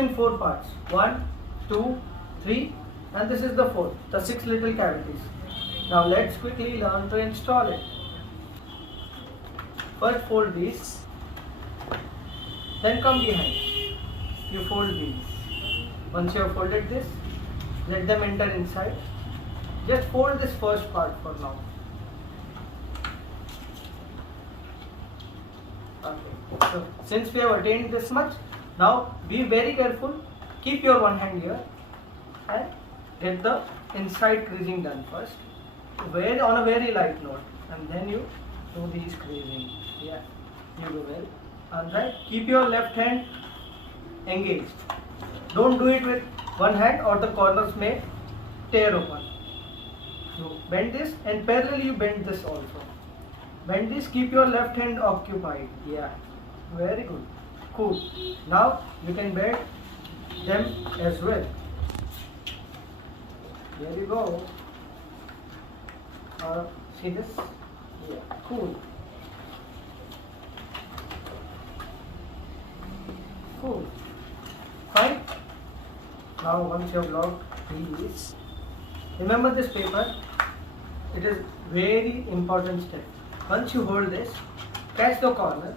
in 4 parts. 1, 2, 3, and this is the 4th, the 6 little cavities. Now let's quickly learn to install it. First fold these, then come behind. You fold these. Once you have folded this, let them enter inside. Just fold this first part for now. Okay. So since we have attained this much, now be very careful. Keep your one hand here and get the inside creasing done first. On a very light note, and then you do these creasing. Yeah, you do well. Alright. Keep your left hand engaged. Don't do it with one hand or the corners may tear open. So bend this and parallelly you bend this also. Bend this, keep your left hand occupied. Yeah, very good. Cool. Now you can bend them as well. There you go. See this? Yeah, cool. Cool. Fine. Now once you have locked these, remember this paper. It is very important step. Once you hold this, catch the corner,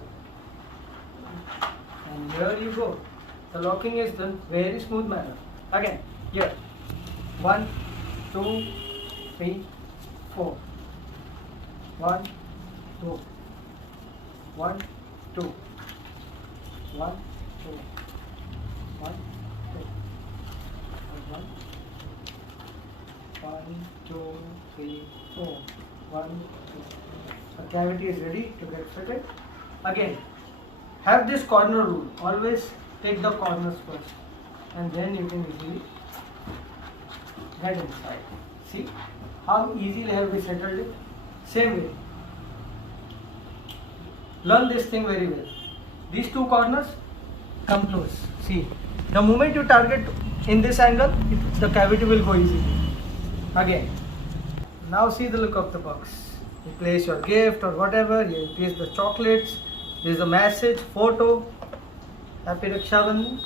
and here you go. The locking is done very smooth manner. Again, here. 1, 2, 3, 4. 1, 2. 1, 2. 1, 2. 1, 2. 1, 2, 3, 4. 1, 2. The cavity is ready to get fitted. Again, have this corner rule. Always take the corners first, and then you can easily get inside. See how easily have we settled it? Same way. Learn this thing very well. These two corners come close. See, the moment you target in this angle, the cavity will go easily. Again. Now see the look of the box. You place your gift or whatever. You place the chocolates. There is a message, photo. Happy Rakshabandhan.